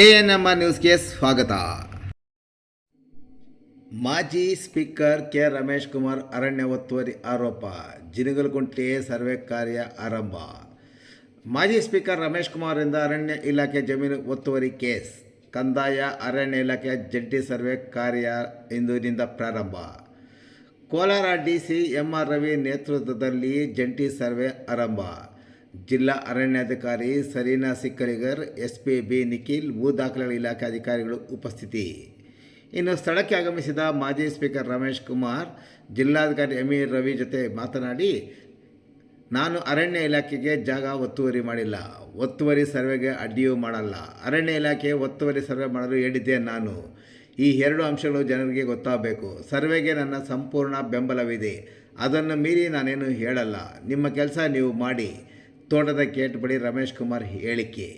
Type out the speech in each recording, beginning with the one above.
A N M R ನ್ಯೂಸ್ಗೆ ಸ್ವಾಗತ. ಮಾಜಿ ಸ್ಪೀಕರ್ ಕೆ ರಮೇಶ್ ಕುಮಾರ್ ಅರಣ್ಯ ಒತ್ತುವರಿ ಆರೋಪ ಜಿನಗಲಗುಂಟೆ ಸರ್ವೆ ಕಾರ್ಯ ಆರಂಭ. ಮಾಜಿ ಸ್ಪೀಕರ್ ರಮೇಶ್ ಕುಮಾರಿಂದ ಅರಣ್ಯ ಇಲಾಖೆ ಜಮೀನು ಒತ್ತುವರಿ ಕೇಸ್, ಕಂದಾಯ, ಅರಣ್ಯ ಇಲಾಖೆಯ ಜಂಟಿ ಸರ್ವೆ ಕಾರ್ಯ ಇಂದಿನಿಂದ ಪ್ರಾರಂಭ. ಕೋಲಾರ ಡಿಸಿ ಎಂಆರ್ ರವಿ ನೇತೃತ್ವದಲ್ಲಿ ಜಂಟಿ ಸರ್ವೆ ಆರಂಭ. ಜಿಲ್ಲಾ ಅರಣ್ಯಾಧಿಕಾರಿ Sarina Sikkarigar S P B Nikhil, ಭೂ ದಾಖಲೆಗಳ ಇಲಾಖೆ ಅಧಿಕಾರಿಗಳು ಉಪಸ್ಥಿತಿ. ಇನ್ನು ಸ್ಥಳಕ್ಕೆ ಆಗಮಿಸಿದ ಮಾಜಿ ಸ್ಪೀಕರ್ ರಮೇಶ್ ಕುಮಾರ್, ಜಿಲ್ಲಾಧಿಕಾರಿ ಎಂ ರವಿ ಜೊತೆ ಮಾತನಾಡಿ, ನಾನು ಅರಣ್ಯ ಇಲಾಖೆಗೆ ಜಾಗ ಒತ್ತುವರಿ ಮಾಡಿಲ್ಲ. ಒತ್ತುವರಿ ಸರ್ವೆಗೆ ಅಡ್ಡಿಯೂ ಮಾಡಲ್ಲ. ಅರಣ್ಯ ಇಲಾಖೆ ಒತ್ತುವರಿ ಸರ್ವೆ ಮಾಡಲು ಹೇಳಿದ್ದೆ ನಾನು. ಈ ಎರಡು ಅಂಶಗಳು ಜನರಿಗೆ ಗೊತ್ತಾಗಬೇಕು. ಸರ್ವೆಗೆ ನನ್ನ ಸಂಪೂರ್ಣ ಬೆಂಬಲವಿದೆ. ಅದನ್ನು ಮೀರಿ ನಾನೇನು ಹೇಳಲ್ಲ. ನಿಮ್ಮ ಕೆಲಸ ನೀವು ಮಾಡಿ. ತೋಟದ ಕೇಟ್ ಬಳಿ ರಮೇಶ್ ಕುಮಾರ್ ಹೇಳಿಕೆ.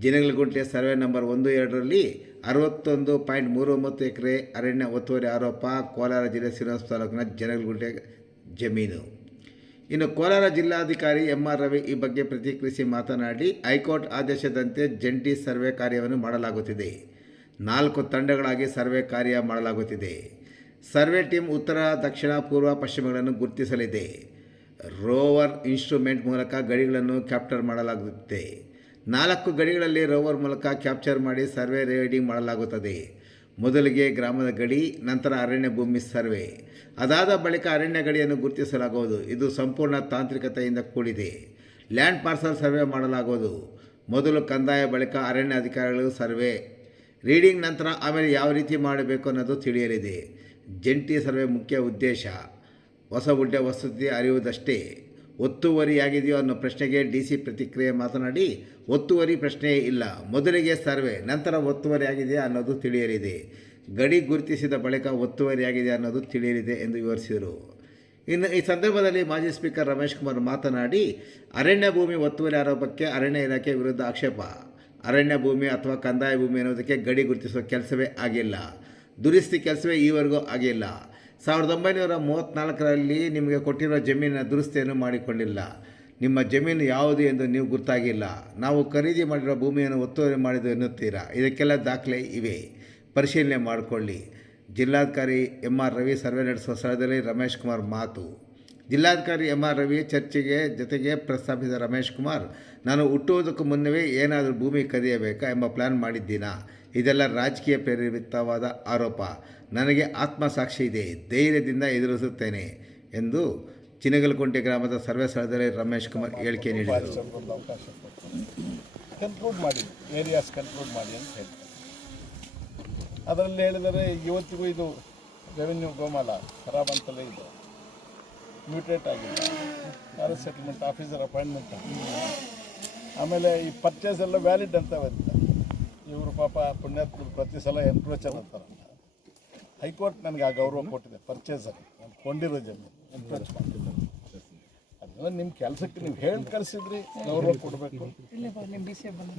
ಜಿನಗಲಗುಂಟೆ ಸರ್ವೆ ನಂಬರ್ ಒಂದು ಎರಡರಲ್ಲಿ ಅರವತ್ತೊಂದು ಪಾಯಿಂಟ್ ಮೂರು ಒಂಬತ್ತು ಎಕರೆ ಅರಣ್ಯ ಒತ್ತುವರಿ ಆರೋಪ ಕೋಲಾರ ಜಿಲ್ಲೆ ಶ್ರೀನಿವಾಸ ತಾಲೂಕಿನ ಜನಗಲಗುಂಟೆ ಜಮೀನು. ಇನ್ನು ಕೋಲಾರ ಜಿಲ್ಲಾಧಿಕಾರಿ ಎಂ ಆರ್ ರವಿ ಈ ಬಗ್ಗೆ ಪ್ರತಿಕ್ರಿಯಿಸಿ ಮಾತನಾಡಿ, ಹೈಕೋರ್ಟ್ ಆದೇಶದಂತೆ ಜಂಟಿ ಸರ್ವೆ ಕಾರ್ಯವನ್ನು ಮಾಡಲಾಗುತ್ತಿದೆ. ನಾಲ್ಕು ತಂಡಗಳಾಗಿ ಸರ್ವೆ ಕಾರ್ಯ ಮಾಡಲಾಗುತ್ತಿದೆ. ಸರ್ವೆ ಟೀಮ್ ಉತ್ತರ, ದಕ್ಷಿಣ, ಪೂರ್ವ, ಪಶ್ಚಿಮಗಳನ್ನು ಗುರುತಿಸಲಿದೆ. ರೋವರ್ ಇನ್ಸ್ಟ್ರೂಮೆಂಟ್ ಮೂಲಕ ಗಡಿಗಳನ್ನು ಕ್ಯಾಪ್ಚರ್ ಮಾಡಲಾಗುತ್ತೆ. ನಾಲ್ಕು ಗಡಿಗಳಲ್ಲಿ ರೋವರ್ ಮೂಲಕ ಕ್ಯಾಪ್ಚರ್ ಮಾಡಿ ಸರ್ವೆ ರೈಡಿಂಗ್ ಮಾಡಲಾಗುತ್ತದೆ. ಮೊದಲಿಗೆ ಗ್ರಾಮದ ಗಡಿ, ನಂತರ ಅರಣ್ಯ ಭೂಮಿ ಸರ್ವೆ. ಅದಾದ ಬಳಿಕ ಅರಣ್ಯ ಗಡಿಯನ್ನು ಗುರುತಿಸಲಾಗುವುದು. ಇದು ಸಂಪೂರ್ಣ ತಾಂತ್ರಿಕತೆಯಿಂದ ಕೂಡಿದೆ. ಲ್ಯಾಂಡ್ ಪಾರ್ಸಲ್ ಸರ್ವೆ ಮಾಡಲಾಗುವುದು. ಮೊದಲು ಕಂದಾಯ, ಬಳಿಕ ಅರಣ್ಯ ಅಧಿಕಾರಿಗಳು ಸರ್ವೆ. ರೀಡಿಂಗ್ ನಂತರ ಆಮೇಲೆ ಯಾವ ರೀತಿ ಮಾಡಬೇಕು ಅನ್ನೋದು ತಿಳಿಯಲಿದೆ. ಜಂಟಿ ಸರ್ವೆ ಮುಖ್ಯ ಉದ್ದೇಶ. ಹೊಸ ಹುಡ್ಡೆ ವಸತಿ ಅರಿಯುವುದಷ್ಟೇ ಒತ್ತುವರಿಯಾಗಿದೆಯೋ ಅನ್ನೋ ಪ್ರಶ್ನೆಗೆ ಡಿ ಸಿ ಪ್ರತಿಕ್ರಿಯೆ ಮಾತನಾಡಿ, ಒತ್ತುವರಿ ಪ್ರಶ್ನೆಯೇ ಇಲ್ಲ, ಮೊದಲಿಗೆ ಸರ್ವೆ, ನಂತರ ಒತ್ತುವರಿಯಾಗಿದೆಯಾ ಅನ್ನೋದು ತಿಳಿಯಲಿದೆ. ಗಡಿ ಗುರುತಿಸಿದ ಬಳಿಕ ಒತ್ತುವರಿಯಾಗಿದೆ ಅನ್ನೋದು ತಿಳಿಯಲಿದೆ ಎಂದು ವಿವರಿಸಿದರು. ಇನ್ನು ಈ ಸಂದರ್ಭದಲ್ಲಿ ಮಾಜಿ ಸ್ಪೀಕರ್ ರಮೇಶ್ ಕುಮಾರ್ ಮಾತನಾಡಿ, ಅರಣ್ಯ ಭೂಮಿ ಒತ್ತುವರಿ ಆರೋಪಕ್ಕೆ ಅರಣ್ಯ ಇಲಾಖೆ ವಿರುದ್ಧ ಆಕ್ಷೇಪ. ಅರಣ್ಯ ಭೂಮಿ ಅಥವಾ ಕಂದಾಯ ಭೂಮಿ ಅನ್ನೋದಕ್ಕೆ ಗಡಿ ಗುರುತಿಸುವ ಕೆಲಸವೇ ಆಗಿಲ್ಲ. ದುರಸ್ತಿ ಕೆಲಸವೇ ಈವರೆಗೂ ಆಗಿಲ್ಲ. ಸಾವಿರದ ಒಂಬೈನೂರ ಮೂವತ್ತ್ನಾಲ್ಕರಲ್ಲಿ ನಿಮಗೆ ಕೊಟ್ಟಿರೋ ಜಮೀನಿನ ದುರಸ್ತಿಯನ್ನು ಮಾಡಿಕೊಂಡಿಲ್ಲ. ನಿಮ್ಮ ಜಮೀನು ಯಾವುದು ಎಂದು ನೀವು ಗೊತ್ತಾಗಿಲ್ಲ ನಾವು ಖರೀದಿ ಮಾಡಿರೋ ಭೂಮಿಯನ್ನು ಒತ್ತುವರಿ ಮಾಡಿದ್ದು ಎನ್ನುತ್ತೀರಾ? ಇದಕ್ಕೆಲ್ಲ ದಾಖಲೆ ಇವೆ. ಪರಿಶೀಲನೆ ಮಾಡಿಕೊಳ್ಳಿ. ಜಿಲ್ಲಾಧಿಕಾರಿ ಎಂ ಆರ್ ರವಿ ಸರ್ವೆ ನಡೆಸುವ ಸ್ಥಳದಲ್ಲಿ ರಮೇಶ್ ಕುಮಾರ್ ಮಾತು. ಜಿಲ್ಲಾಧಿಕಾರಿ ಎಂ ಆರ್ ರವಿ ಚರ್ಚೆಗೆ ಜೊತೆಗೆ ಪ್ರಸ್ತಾಪಿಸಿದ ರಮೇಶ್ ಕುಮಾರ್, ನಾನು ಹುಟ್ಟುವುದಕ್ಕೂ ಮುನ್ನವೇ ಏನಾದರೂ ಭೂಮಿ ಕದಿಯಬೇಕಾ ಎಂಬ ಪ್ಲ್ಯಾನ್ ಮಾಡಿದ್ದೀನಾ? ಇದೆಲ್ಲ ರಾಜಕೀಯ ಪ್ರೇರಿತವಾದ ಆರೋಪ. ನನಗೆ ಆತ್ಮಸಾಕ್ಷಿ ಇದೆ ಧೈರ್ಯದಿಂದ ಎದುರಿಸುತ್ತೇನೆ ಎಂದು ಚಿನಗಲ್ಕುಂಟೆ ಗ್ರಾಮದ ಸರ್ವೆ ಸ್ಥಳದಲ್ಲಿ ರಮೇಶ್ ಕುಮಾರ್ ಹೇಳಿಕೆ ನೀಡಿದರು. ಕನ್ಕ್ಲೂಡ್ ಮಾಡಿ ಏರಿಯಾಸ್ ಕನ್ಕ್ಲೂಡ್ ಮಾಡಿ ಅಂತ ಹೇಳ್ತಾರೆ. ಅದರಲ್ಲಿ ಹೇಳಿದರೆ ಇವತ್ತಿಗೂ ಇದು ರೆವೆನ್ಯೂ ಗೋಮಾಲ ಖರಾಬ್ ಅಂತಲೇ ಇದೆ ಮ್ಯೂಟೇಟ್ ಆಗಿಲ್ಲ ಯಾರು ಸೆಟಲ್ಮೆಂಟ್ ಆಫೀಸರ್ ಅಪಾಯಿಂಟ್ಮೆಂಟ್ ಆಮೇಲೆ ಈ ಪರ್ಚೇಸ್ ಎಲ್ಲ ವ್ಯಾಲಿಡ್ ಅಂತ ಬರುತ್ತೆ ಇವರು ಪಾಪ ಪುಣ್ಯಾತ್ಮರು ಪ್ರತಿ ಸಲ ಎನ್ಕ್ರೋಚರ್ ಅಂತಾರಲ್ಲ ಹೈಕೋರ್ಟ್ ನನಗೆ ಆ ಗೌರವ ಕೊಟ್ಟಿದೆ ಪರ್ಚೇಸರ್ ನಾನು ಕೊಂಡಿರೋ ಜಮೀನು ಎನ್ಕ್ರೋಚ್ ಮಾಡ್ತಿದ್ದೆ ಅದನ್ನ ನಿಮ್ಮ ಕೆಲಸಕ್ಕೆ ನೀವು ಹೇಳಿ ಕಳಿಸಿದ್ರಿ ಗೌರವ ಕೊಡಬೇಕು. ಇಲ್ಲಪ್ಪ ನಿಮ್ಮ ಡಿ ಸಿ ಬಂದ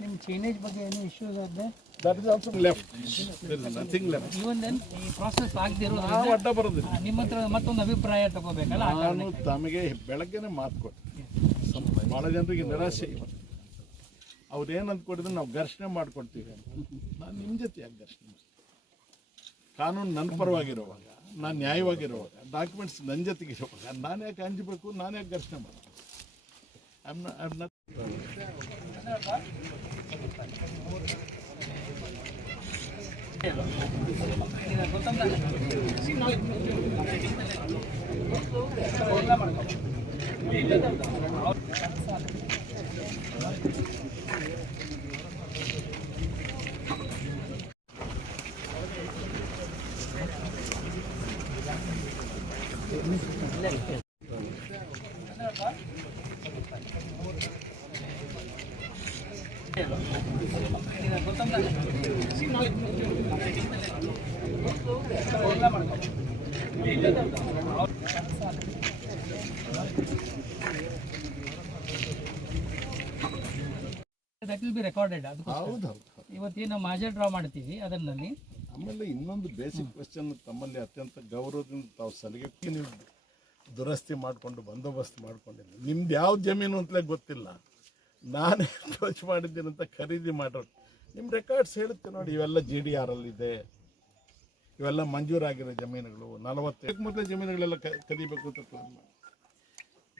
ನಿಮ್ಮ ಚೈನೇಜ್ ಬಗ್ಗೆ ಏನು ಇಶ್ಯೂಸ್ ಆದ್ರೆ that is also left nothing left even then ಈ ಪ್ರಾಸೆಸ್ ಆಗದಿರೋದು ನಾವು ಅಡ್ಡ ಬರೋದಿಲ್ಲ. ನಿಮ್ಮ ಹತ್ರ ಮತ್ತೊಂದು ಅಭಿಪ್ರಾಯ ತಗೋಬೇಕಲ್ಲ ನಾನು ತಮಗೆ ಬೆಳಗ್ಗೆನೆ ಮಾತು ಕೊಟ್ಟೆ. ಭಾಳ ಜನರಿಗೆ ನಿರಾಶೆ ಇವತ್ತು ಅವ್ರು ಏನು ಅಂದ್ಕೊಂಡಿದ್ರು ನಾವು ಘರ್ಷಣೆ ಮಾಡ್ಕೊಳ್ತೀವಿ ಅಂತ. ನಾನು ನಿಮ್ಮ ಜೊತೆ ಯಾಕೆ ಘರ್ಷಣೆ ಮಾಡ್ತೀನಿ ಕಾನೂನು ನನ್ನ ಪರವಾಗಿರುವಾಗ, ನಾನು ನ್ಯಾಯವಾಗಿರುವಾಗ ಡಾಕ್ಯುಮೆಂಟ್ಸ್ ನನ್ನ ಜೊತೆಗೆ ಇರುವಾಗ, ನಾನು ಯಾಕೆ ಅಂಜಬೇಕು ನಾನು ಯಾಕೆ ಘರ್ಷಣೆ I'm I'm will be recorded ಹೌದು ಹೌದು ಇವತ್ತೇನು ಮಾಜರ್ ಡ್ರಾ ಮಾಡ್ತೀವಿ ಅದರಲ್ಲಿ. ಆಮೇಲೆ ಇನ್ನೊಂದು ಬೇಸಿಕ್ ಕ್ವೆಶನ್ ತಮ್ಮಲ್ಲಿ ಅತ್ಯಂತ ಗೌರವದಿಂದ ತಾವು ಸಲಿಗೆ ನೀವು ದುರಸ್ತಿ ಮಾಡಿಕೊಂಡು ಬಂದೋಬಸ್ತ್ ಮಾಡ್ಕೊಂಡಿಲ್ಲ. ನಿಮ್ದು ಯಾವ ಜಮೀನು ಅಂತಲೇ ಗೊತ್ತಿಲ್ಲ. ನಾನೇ ಅಪ್ರೋಚ್ ಮಾಡಿದ್ದೀನಿ ಅಂತ ಖರೀದಿ ಮಾಡೋರು. ನಿಮ್ಮ ರೆಕಾರ್ಡ್ಸ್ ಹೇಳುತ್ತೆ ನೋಡಿ ಇವೆಲ್ಲ ಜಿ ಡಿ ಆರ್ ಅಲ್ಲಿ ಇದೆ ಇವೆಲ್ಲ ಮಂಜೂರಾಗಿರೋ ಜಮೀನುಗಳು. ನಲವತ್ತು ಮೊದಲೇ ಜಮೀನುಗಳೆಲ್ಲ ಕ- ಕದಿಬೇಕು ಅಂತ ಪ್ಲಾನ್ ಮಾಡಿ.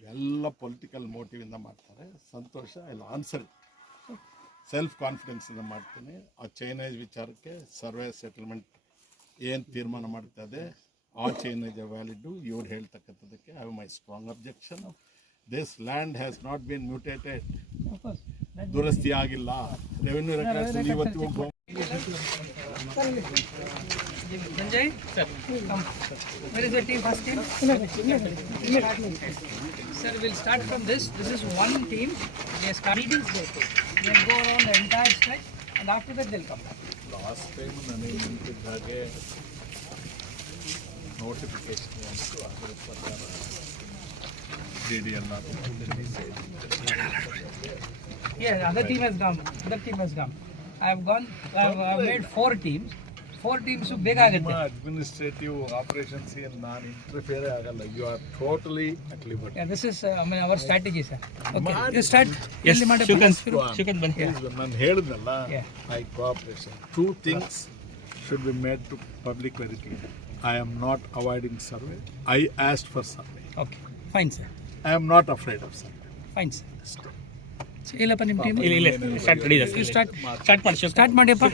ಎಲ್ಲ ಪೊಲಿಟಿಕಲ್ ಮೋಟಿವಿಂದ ಮಾಡ್ತಾರೆ. ಸಂತೋಷ ಇಲ್ಲ ಆನ್ಸರ್ ಸೆಲ್ಫ್ ಕಾನ್ಫಿಡೆನ್ಸಿಂದ ಮಾಡ್ತೀನಿ. ಆ ಚೈನೇಜ್ ವಿಚಾರಕ್ಕೆ ಸರ್ವೆ ಸೆಟಲ್ಮೆಂಟ್ ಏನು ತೀರ್ಮಾನ ಮಾಡ್ತದೆ ಆ ಚೈನೇಜ್ ವ್ಯಾಲಿಡ್ಡು ಇವ್ರು ಹೇಳ್ತಕ್ಕಂಥದ್ದಕ್ಕೆ I my strong objection this land has not been mutated ದುರಸ್ತಿ ಆಗಿಲ್ಲ. ರೆವೆನ್ಯೂ ರೆಕಾರ್ಡ್ಸ್ ಇವತ್ತಿಗೂ Sanjay. Where is the team, first team? Sir, we'll start from this. This is one team. They start meetings they take. They'll go around the entire stretch and after that they'll come back. Last time ನನಗೆ ನೆನಪಿದ್ದ ಹಾಗೆ notification ಬಂತು ಅದರ ಪ್ರಕಾರ D D L Yeah, other team has gone. Other team has gone. I have gone. I have uh, made four teams. Four teams ಬೇಗ ಆಗುತ್ತೆ administrative operations ಏನು ನಾನು ಇಂಟರ್ಫಿಯರೇ ಆಗಲ್ಲ. You are totally at liberty Yeah, this is uh, I mean, our strategy, sir. Okay, you start. Yes, ನಾನು ಹೇಳಿದ್ನಲ್ಲ I cooperation two things should be made to public very clear I am not avoiding survey I asked for survey okay fine sir I am not afraid of survey fine sir ಇಲ್ಲಪ್ಪ ನಿಮ್ಮ team ಇಲ್ಲ ಇಲ್ಲ. Start ಮಾಡಿ You start. Start ಮಾಡಿ start ಮಾಡಿಯಪ್ಪ.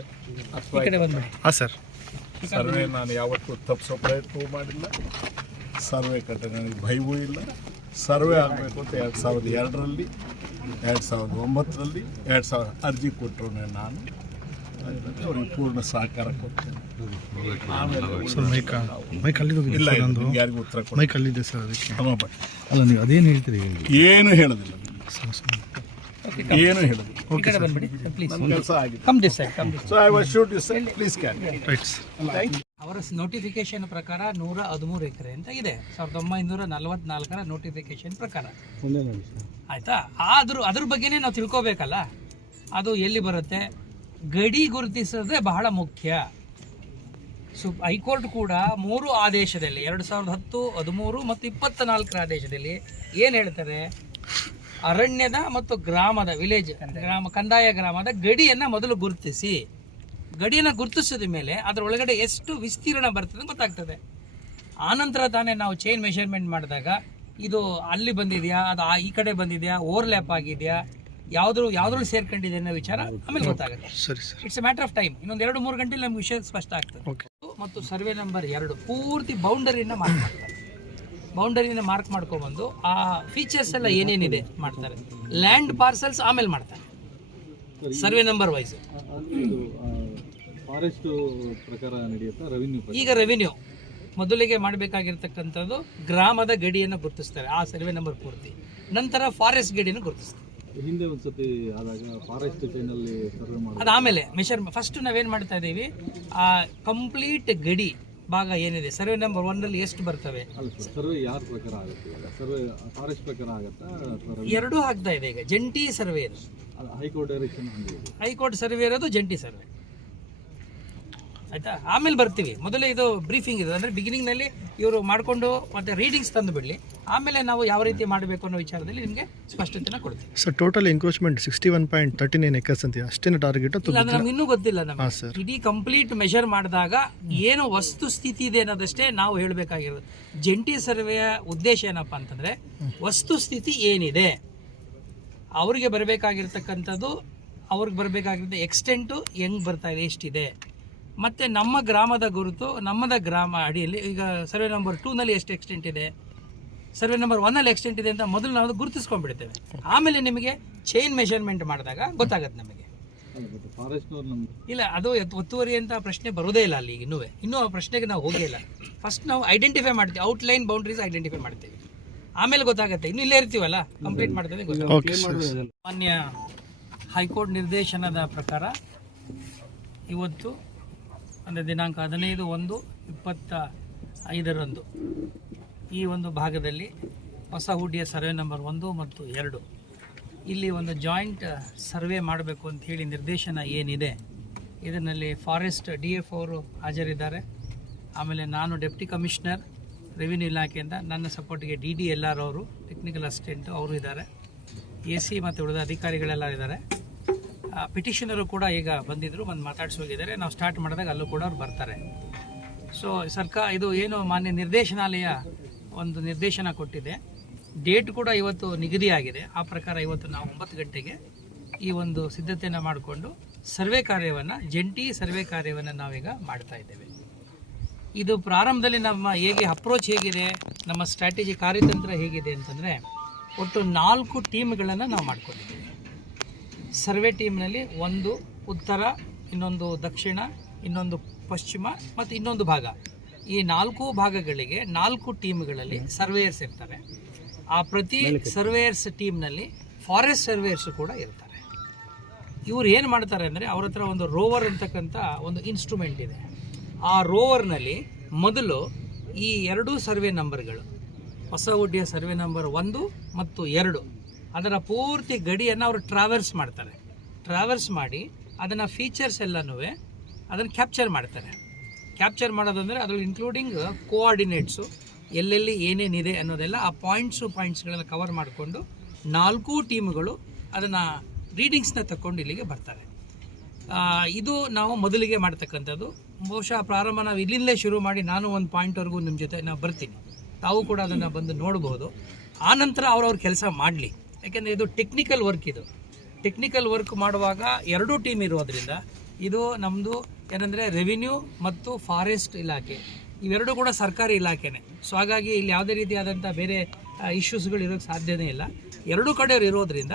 ಈ ಕಡೆ ಬಂದ್ಬಿಡಿ. ಹಾಂ ಸರ್. ಸರ್ವೆ ನಾನು ಯಾವತ್ತೂ ತಪ್ಪಿಸೋ ಪ್ರಯತ್ನವೂ ಮಾಡಿಲ್ಲ. ಸರ್ವೆ ಕಟ್ಟೆ ನನಗೆ ಭಯವೂ ಇಲ್ಲ. ಸರ್ವೆ ಆಗಬೇಕು ಅಂತ ಎರಡು ಸಾವಿರದ ಎರಡರಲ್ಲಿ ಎರಡು ಸಾವಿರದ ಒಂಬತ್ತರಲ್ಲಿ ಎರಡು ಸಾವಿರ ಅರ್ಜಿ ಕೊಟ್ಟರು ನಾನು. ಅವ್ರಿಗೆ ಪೂರ್ಣ ಸಹಕಾರ ಕೊಡ್ತೇನೆ. ಆಮೇಲೆ ಮೈಕ್ ಮೈಕ್ ಇಲ್ಲ ಸರ್ ಇಲ್ಲ, ಯಾರಿಗೂ ಉತ್ತರ ಕೊಡಿ ಮೈಕ್ ಅಲ್ಲಿದೆ ಸರ್ ಅದಕ್ಕೆ. ಅಲ್ಲ ನೀವು ಅದೇನು ಹೇಳ್ತೀರಿ ಹೇಳಿ? ಏನು ಹೇಳೋದಿಲ್ಲ. ಏನು ಅವರ ನೋಟಿಫಿಕೇಶನ್ ಪ್ರಕಾರ ನೂರ ಹದಿಮೂರು ಎಕರೆ ಅಂತ ಇದೆ. ಸಾವಿರದ ಒಂಬೈನೂರ ನಲವತ್ನಾಲ್ಕರ ನೋಟಿಫಿಕೇಶನ್ ಪ್ರಕಾರ. ಆಯ್ತಾ? ಆದ್ರೂ ಅದ್ರ ಬಗ್ಗೆನೇ ನಾವು ತಿಳ್ಕೊಬೇಕಲ್ಲ? ಅದು ಎಲ್ಲಿ ಬರುತ್ತೆ? ಗಡಿ ಗುರುತಿಸೋದೇ ಬಹಳ ಮುಖ್ಯ. ಸು ಹೈಕೋರ್ಟ್ ಕೂಡ ಮೂರು ಆದೇಶದಲ್ಲಿ ಎರಡು ಸಾವಿರದ ಹತ್ತು ಹದಿಮೂರು ಮತ್ತು ಇಪ್ಪತ್ತ ನಾಲ್ಕರ ಆದೇಶದಲ್ಲಿ ಏನು ಹೇಳ್ತಾರೆ? ಅರಣ್ಯದ ಮತ್ತು ಗ್ರಾಮದ ವಿಲೇಜ್ ಗ್ರಾಮ ಕಂದಾಯ ಗ್ರಾಮದ ಗಡಿಯನ್ನ ಮೊದಲು ಗುರುತಿಸಿ. ಗಡಿಯನ್ನು ಗುರುತಿಸಿದ ಮೇಲೆ ಅದರ ಒಳಗಡೆ ಎಷ್ಟು ವಿಸ್ತೀರ್ಣ ಬರ್ತದೆ ಅಂತ ಗೊತ್ತಾಗ್ತದೆ. ಆನಂತರ ತಾನೇ ನಾವು ಚೈನ್ ಮೆಷರ್ಮೆಂಟ್ ಮಾಡಿದಾಗ ಇದು ಅಲ್ಲಿ ಬಂದಿದೆಯಾ ಅದು ಆ ಈ ಕಡೆ ಬಂದಿದೆಯಾ ಓವರ್ಲ್ಯಾಪ್ ಆಗಿದೆಯಾ ಯಾವ್ದು ಯಾವ್ದ್ರಲ್ಲಿ ಸೇರ್ಕೊಂಡಿದೆ ಅನ್ನೋ ವಿಚಾರ ಆಮೇಲೆ ಗೊತ್ತಾಗುತ್ತೆ. ಸರಿ sir. It's a matter of time ಇನ್ನೊಂದು ಎರಡು ಮೂರು ಗಂಟೆ ನಮ್ಗೆ ವಿಷಯ ಸ್ಪಷ್ಟ ಆಗ್ತದೆ. ಮತ್ತು ಸರ್ವೆ ನಂಬರ್ ಎರಡು ಪೂರ್ತಿ ಬೌಂಡರಿನ ಮಾರ್ಕ್ ಮಾಡ್ತಾರೆ. ಬೌಂಡರಿನ ಮಾರ್ಕ್ ಮಾಡ್ಕೊಬಂದು ಆ ಫೀಚರ್ಸ್ ಎಲ್ಲ ಏನೇನಿದೆ ಮಾಡ್ತಾರೆ. ಲ್ಯಾಂಡ್ ಪಾರ್ಸಲ್ಸ್ ಆಮೇಲೆ ಮಾಡ್ತಾರೆ. ಸರ್ವೆ ನಂಬರ್ ವೈಸ್ ಫಾರೆಸ್ಟ್ ಪ್ರಕಾರ ಈಗ ರೆವಿನ್ಯೂ ಮೊದಲಿಗೆ ಮಾಡಬೇಕಾಗಿರ್ತಕ್ಕಂಥದ್ದು ಗ್ರಾಮದ ಗಡಿಯನ್ನು ಗುರುತಿಸ್ತಾರೆ ಆ ಸರ್ವೆ ನಂಬರ್ ಪೂರ್ತಿ. ನಂತರ ಫಾರೆಸ್ಟ್ ಗಡಿಯನ್ನು ಗುರುತಿಸ್ತಾರೆ. ಹಿಂದೆ ಒಂದ್ಸತಿ ಆದಾಗ ಫಾರೆಸ್ಟ್ ಸರ್ವೆ ಮಾಡಿ ಮೆಷರ್ ಫಸ್ಟ್ ನಾವೇನು ಮಾಡ್ತಾ ಇದ್ದೀವಿ? ಆ ಕಂಪ್ಲೀಟ್ ಗಡಿ ಭಾಗ ಏನಿದೆ? ಸರ್ವೆ ನಂಬರ್ ಒನ್ನಲ್ಲಿ ಎಷ್ಟು ಬರ್ತವೆ? ಅಲ್ಲ ಸರ್ ಸರ್ವೆ ಯಾರ ಪ್ರಕಾರ ಆಗುತ್ತೆ ಸರ್ವೆ ಫಾರೆಸ್ಟ್ ಪ್ರಕಾರ ಆಗುತ್ತಾ ಎರಡೂ ಆಗ್ತಾ ಇದೆ ಈಗ ಜಂಟಿ ಸರ್ವೆ ಇದು ಹೈಕೋರ್ಟ್ ಡೈರೆಕ್ಷನ್ ಹೈಕೋರ್ಟ್ ಸರ್ವೆ ಇರೋದು ಜಂಟಿ ಸರ್ವೆ ಆಯ್ತಾ? ಆಮೇಲೆ ಬರ್ತೀವಿ. ಮೊದಲೇ ಇದು ಬ್ರೀಫಿಂಗ್ ಇದೆ. ಅಂದರೆ ಬಿಗಿನಿಂಗ್ನಲ್ಲಿ ಇವರು ಮಾಡಿಕೊಂಡು ಮತ್ತೆ ರೀಡಿಂಗ್ಸ್ ತಂದು ಬಿಡಲಿ. ಆಮೇಲೆ ನಾವು ಯಾವ ರೀತಿ ಮಾಡಬೇಕು ಅನ್ನೋ ವಿಚಾರದಲ್ಲಿ ನಿಮಗೆ ಸ್ಪಷ್ಟತೆನ ಕೊಡ್ತೀವಿ. Sir total encroachment sixty one point thirty nine acres ಅಂತ ಅಷ್ಟೇನು ಟಾರ್ಗೆಟ್ ನಮ್ಗೆ ಇನ್ನೂ ಗೊತ್ತಿಲ್ಲ ನಮಗೆ. ಇಡೀ ಕಂಪ್ಲೀಟ್ ಮೆಷರ್ ಮಾಡಿದಾಗ ಏನು ವಸ್ತು ಸ್ಥಿತಿ ಇದೆ ಅನ್ನೋದಷ್ಟೇ ನಾವು ಹೇಳಬೇಕಾಗಿರೋದು. ಜಂಟಿ ಸರ್ವೆಯ ಉದ್ದೇಶ ಏನಪ್ಪ ಅಂತಂದರೆ ವಸ್ತು ಸ್ಥಿತಿ ಏನಿದೆ? ಅವರಿಗೆ ಬರಬೇಕಾಗಿರ್ತಕ್ಕಂಥದ್ದು ಅವ್ರಿಗೆ ಬರಬೇಕಾಗಿರೋ ಎಕ್ಸ್ಟೆಂಟು ಹೆಂಗೆ ಬರ್ತಾ ಇದೆ ಎಷ್ಟಿದೆ? ಮತ್ತು ನಮ್ಮ ಗ್ರಾಮದ ಗುರುತು ನಮ್ಮದ ಗ್ರಾಮ ಅಡಿಯಲ್ಲಿ ಈಗ ಸರ್ವೆ ನಂಬರ್ ಟೂನಲ್ಲಿ ಎಷ್ಟು ಎಕ್ಸ್ಟೆಂಟ್ ಇದೆ? ಸರ್ವೆ ನಂಬರ್ ಒನ್ನಲ್ಲಿ ಎಕ್ಸ್ಟೆಂಟ್ ಇದೆ ಅಂತ ಮೊದಲು ನಾವು ಗುರುತಿಸ್ಕೊಂಡ್ಬಿಡ್ತೇವೆ. ಆಮೇಲೆ ನಿಮಗೆ ಚೈನ್ ಮೆಷರ್ಮೆಂಟ್ ಮಾಡಿದಾಗ ಗೊತ್ತಾಗುತ್ತೆ ನಮಗೆ. ಇಲ್ಲ ಅದು ಒತ್ತುವರಿ ಅಂತ ಪ್ರಶ್ನೆ ಬರೋದೇ ಇಲ್ಲ ಅಲ್ಲಿ ಇನ್ನೂ ಇನ್ನೂ ಆ ಪ್ರಶ್ನೆಗೆ ನಾವು ಹೋಗೇ ಇಲ್ಲ. ಫಸ್ಟ್ ನಾವು ಐಡೆಂಟಿಫೈ ಮಾಡ್ತೀವಿ ಔಟ್ಲೈನ್ ಬೌಂಡ್ರೀಸ್ ಐಡೆಂಟಿಫೈ ಮಾಡ್ತೀವಿ. ಆಮೇಲೆ ಗೊತ್ತಾಗುತ್ತೆ ಇನ್ನು ಇಲ್ಲೇ ಇರ್ತೀವಲ್ಲ? ಕಂಪ್ಲೀಟ್ ಮಾಡ್ತೇವೆ ಮಾನ್ಯ ಹೈಕೋರ್ಟ್ ನಿರ್ದೇಶನದ ಪ್ರಕಾರ ಇವತ್ತು ಅಂದರೆ ದಿನಾಂಕ ಹದಿನೈದು ಒಂದು ಇಪ್ಪತ್ತ ಐದರಂದು. ಈ ಒಂದು ಭಾಗದಲ್ಲಿ ಹೊಸ ಹುಡಿಯ ಸರ್ವೆ ನಂಬರ್ ಒಂದು ಮತ್ತು ಎರಡು. ಇಲ್ಲಿ ಒಂದು ಜಾಯಿಂಟ್ ಸರ್ವೆ ಮಾಡಬೇಕು ಅಂತ ಹೇಳಿ ನಿರ್ದೇಶನ ಏನಿದೆ, ಇದರಲ್ಲಿ ಫಾರೆಸ್ಟ್ ಡಿ ಎಫ್ ಅವರು ಹಾಜರಿದ್ದಾರೆ. ಆಮೇಲೆ ನಾನು ಡೆಪ್ಟಿ ಕಮಿಷನರ್, ರೆವಿನ್ಯೂ ಇಲಾಖೆಯಿಂದ ನನ್ನ ಸಪೋರ್ಟಿಗೆ ಡಿ ಡಿ ಎಲ್ ಆರ್ ಅವರು, ಟೆಕ್ನಿಕಲ್ ಅಸಿಸ್ಟೆಂಟು ಅವರು ಇದ್ದಾರೆ. ಎ ಸಿ ಮತ್ತು ಉಳಿದ ಅಧಿಕಾರಿಗಳೆಲ್ಲ ಇದ್ದಾರೆ. ಪಿಟಿಷನರು ಕೂಡ ಈಗ ಬಂದಿದ್ರು, ಬಂದು ಮಾತಾಡಿಸಿ ಹೋಗಿದ್ದಾರೆ. ನಾವು ಸ್ಟಾರ್ಟ್ ಮಾಡಿದಾಗ ಅಲ್ಲೂ ಕೂಡ ಅವ್ರು ಬರ್ತಾರೆ. ಸೊ ಸರ್ಕಾರ ಇದು ಏನು ಮಾನ್ಯ ನಿರ್ದೇಶನಾಲಯ ಒಂದು ನಿರ್ದೇಶನ ಕೊಟ್ಟಿದೆ. ಡೇಟ್ ಕೂಡ ಇವತ್ತು ನಿಗದಿಯಾಗಿದೆ. ಆ ಪ್ರಕಾರ ಇವತ್ತು ನಾವು ಒಂಬತ್ತು ಗಂಟೆಗೆ ಈ ಒಂದು ಸಿದ್ಧತೆಯನ್ನು ಮಾಡಿಕೊಂಡು ಸರ್ವೆ ಕಾರ್ಯವನ್ನು, ಜಂಟಿ ಸರ್ವೆ ಕಾರ್ಯವನ್ನು ನಾವೀಗ ಮಾಡ್ತಾ ಇದ್ದೇವೆ. ಇದು ಪ್ರಾರಂಭದಲ್ಲಿ ನಮ್ಮ ಹೇಗೆ ಅಪ್ರೋಚ್ ಹೇಗಿದೆ, ನಮ್ಮ ಸ್ಟ್ರಾಟಜಿ ಕಾರ್ಯತಂತ್ರ ಹೇಗಿದೆ ಅಂತಂದರೆ, ಒಟ್ಟು ನಾಲ್ಕು ಟೀಮ್ಗಳನ್ನು ನಾವು ಮಾಡ್ಕೊಂಡಿದ್ದೀವಿ. ಸರ್ವೆ ಟೀಮ್ನಲ್ಲಿ ಒಂದು ಉತ್ತರ ಇನ್ನೊಂದು ದಕ್ಷಿಣ ಇನ್ನೊಂದು ಪಶ್ಚಿಮ ಮತ್ತು ಇನ್ನೊಂದು ಭಾಗ. ಈ ನಾಲ್ಕು ಭಾಗಗಳಿಗೆ ನಾಲ್ಕು ಟೀಮ್ಗಳಲ್ಲಿ ಸರ್ವೇಯರ್ಸ್ ಇರ್ತಾರೆ. ಆ ಪ್ರತಿ ಸರ್ವೇಯರ್ಸ್ ಟೀಮ್ನಲ್ಲಿ ಫಾರೆಸ್ಟ್ ಸರ್ವೇಯರ್ಸ್ ಕೂಡ ಇರ್ತಾರೆ. ಇವ್ರು ಏನು ಮಾಡ್ತಾರೆ ಅಂದರೆ ಅವ್ರ ಹತ್ರ ಒಂದು ರೋವರ್ ಅಂತಕ್ಕಂಥ ಒಂದು ಇನ್ಸ್ಟ್ರೂಮೆಂಟ್ ಇದೆ. ಆ ರೋವರ್ನಲ್ಲಿ ಮೊದಲು ಈ ಎರಡೂ ಸರ್ವೆ ನಂಬರ್ಗಳು ಹೊಸ ಉಡ್ಡಿಯ ಸರ್ವೆ ನಂಬರ್ ಒಂದು ಮತ್ತು ಎರಡು. ಅದರ ಪೂರ್ತಿ ಗಡಿಯನ್ನು ಅವರು ಟ್ರಾವೆಲ್ಸ್ ಮಾಡ್ತಾರೆ. ಟ್ರಾವೆಲ್ಸ್ ಮಾಡಿ ಅದನ್ನು ಫೀಚರ್ಸ್ ಎಲ್ಲನೂ ಅದನ್ನು ಕ್ಯಾಪ್ಚರ್ ಮಾಡ್ತಾರೆ. ಕ್ಯಾಪ್ಚರ್ ಮಾಡೋದಂದರೆ ಅದರಲ್ಲಿ ಇನ್ಕ್ಲೂಡಿಂಗ್ ಕೋಆರ್ಡಿನೇಟ್ಸು ಎಲ್ಲೆಲ್ಲಿ ಏನೇನಿದೆ ಅನ್ನೋದೆಲ್ಲ ಆ ಪಾಯಿಂಟ್ಸು ಪಾಯಿಂಟ್ಸ್ಗಳನ್ನ ಕವರ್ ಮಾಡಿಕೊಂಡು ನಾಲ್ಕು ಟೀಮ್ಗಳು ಅದನ್ನು ರೀಡಿಂಗ್ಸ್ನ ತಗೊಂಡು ಇಲ್ಲಿಗೆ ಬರ್ತಾರೆ. ಇದು ನಾವು ಮೊದಲಿಗೆ ಮಾಡ್ತಕ್ಕಂಥದ್ದು. ಬಹುಶಃ ಪ್ರಾರಂಭ ನಾವು ಇಲ್ಲಿಂದಲೇ ಶುರು ಮಾಡಿ ನಾನು ಒಂದು ಪಾಯಿಂಟ್ವರೆಗೂ ನಿಮ್ಮ ಜೊತೆ ನಾನು ಬರ್ತೀನಿ. ತಾವು ಕೂಡ ಅದನ್ನು ಬಂದು ನೋಡ್ಬೋದು. ಆನಂತರ ಅವ್ರವ್ರ ಕೆಲಸ ಮಾಡಲಿ. ಯಾಕೆಂದರೆ ಇದು ಟೆಕ್ನಿಕಲ್ ವರ್ಕ್ ಇದು. ಟೆಕ್ನಿಕಲ್ ವರ್ಕ್ ಮಾಡುವಾಗ ಎರಡೂ ಟೀಮ್ ಇರೋದ್ರಿಂದ ಇದು ನಮ್ಮದು ಏನಂದರೆ ರೆವಿನ್ಯೂ ಮತ್ತು ಫಾರೆಸ್ಟ್ ಇಲಾಖೆ. ಇವೆರಡೂ ಕೂಡ ಸರ್ಕಾರಿ ಇಲಾಖೆನೇ. ಸೊ ಹಾಗಾಗಿ ಇಲ್ಲಿ ಯಾವುದೇ ರೀತಿಯಾದಂಥ ಬೇರೆ ಇಶ್ಯೂಸ್ಗಳು ಇರೋಕ್ಕೆ ಸಾಧ್ಯನೇ ಇಲ್ಲ. ಎರಡೂ ಕಡೆಯವ್ರು ಇರೋದ್ರಿಂದ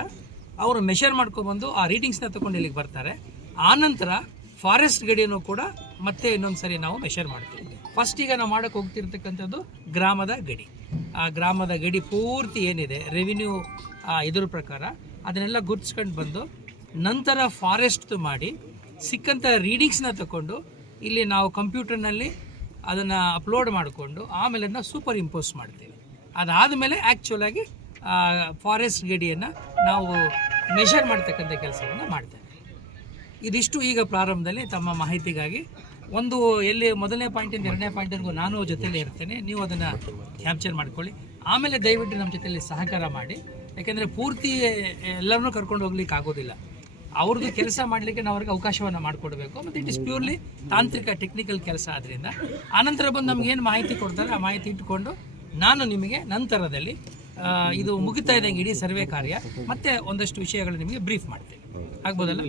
ಅವರು ಮೆಷರ್ ಮಾಡ್ಕೊಬಂದು ಆ ರೀಡಿಂಗ್ಸ್ನ ತಗೊಂಡು ಇಲ್ಲಿಗೆ ಬರ್ತಾರೆ. ಆನಂತರ ಫಾರೆಸ್ಟ್ ಗಡಿಯನ್ನು ಕೂಡ ಮತ್ತೆ ಇನ್ನೊಂದು ಸರಿ ನಾವು ಮೆಷರ್ ಮಾಡ್ತೀವಿ. ಫಸ್ಟ್ ಈಗ ನಾವು ಮಾಡೋಕ್ಕೆ ಹೋಗ್ತಿರ್ತಕ್ಕಂಥದ್ದು ಗ್ರಾಮದ ಗಡಿ. ಆ ಗ್ರಾಮದ ಗಡಿ ಪೂರ್ತಿ ಏನಿದೆ? ರೆವಿನ್ಯೂ ಇದ್ರ ಪ್ರಕಾರ ಅದನ್ನೆಲ್ಲ ಗುರ್ತಿಸ್ಕೊಂಡು ಬಂದು ನಂತರ ಫಾರೆಸ್ಟ್ ಮಾಡಿ ಸಿಕ್ಕಂಥ ರೀಡಿಂಗ್ಸ್ನ ತಗೊಂಡು ಇಲ್ಲಿ ನಾವು ಕಂಪ್ಯೂಟರ್ನಲ್ಲಿ ಅದನ್ನು ಅಪ್ಲೋಡ್ ಮಾಡಿಕೊಂಡು ಆಮೇಲೆ ಅದನ್ನ ಸೂಪರ್ ಇಂಪೋಸ್ ಮಾಡ್ತೀವಿ. ಅದಾದಮೇಲೆ ಆ್ಯಕ್ಚುಲಾಗಿ ಫಾರೆಸ್ಟ್ ಗಡಿಯನ್ನು ನಾವು ಮೆಷರ್ ಮಾಡ್ತಕ್ಕಂಥ ಕೆಲಸವನ್ನು ಮಾಡ್ತೇವೆ. ಇದಿಷ್ಟು ಈಗ ಪ್ರಾರಂಭದಲ್ಲಿ ತಮ್ಮ ಮಾಹಿತಿಗಾಗಿ. ಒಂದು ಎಲ್ಲಿ ಮೊದಲನೇ ಪಾಯಿಂಟಿಂದ ಎರಡನೇ ಪಾಯಿಂಟ್ವರೆಗೂ ನಾನು ಜೊತೆಯಲ್ಲಿ ಇರ್ತೇನೆ. ನೀವು ಅದನ್ನು ಕ್ಯಾಪ್ಚರ್ ಮಾಡ್ಕೊಳ್ಳಿ. ಆಮೇಲೆ ದಯವಿಟ್ಟು ನಮ್ಮ ಜೊತೆಯಲ್ಲಿ ಸಹಕಾರ ಮಾಡಿ. ಯಾಕೆಂದರೆ ಪೂರ್ತಿ ಎಲ್ಲರನ್ನೂ ಕರ್ಕೊಂಡು ಹೋಗ್ಲಿಕ್ಕೆ ಆಗೋದಿಲ್ಲ. ಅವ್ರದ್ದು ಕೆಲಸ ಮಾಡಲಿಕ್ಕೆ ನಾವು ಅವ್ರಿಗೆ ಅವಕಾಶವನ್ನು ಮಾಡಿಕೊಡ್ಬೇಕು. ಮತ್ತು ಇಟ್ ಇಸ್ ಪ್ಯೂರ್ಲಿ ತಾಂತ್ರಿಕ ಟೆಕ್ನಿಕಲ್ ಕೆಲಸ ಆದ್ದರಿಂದ ಆನಂತರ ಬಂದು ನಮ್ಗೆ ಏನು ಮಾಹಿತಿ ಕೊಡ್ತಾರೆ, ಆ ಮಾಹಿತಿ ಇಟ್ಕೊಂಡು ನಾನು ನಿಮಗೆ ನಂತರದಲ್ಲಿ ಇದು ಮುಗಿತಾ ಇದ್ದಂಗೆ ಇಡೀ ಸರ್ವೆ ಕಾರ್ಯ, ಮತ್ತೆ ಒಂದಷ್ಟು ವಿಷಯಗಳು ನಿಮಗೆ ಬ್ರೀಫ್ ಮಾಡ್ತೇನೆ. ಆಗ್ಬೋದಲ್ಲ?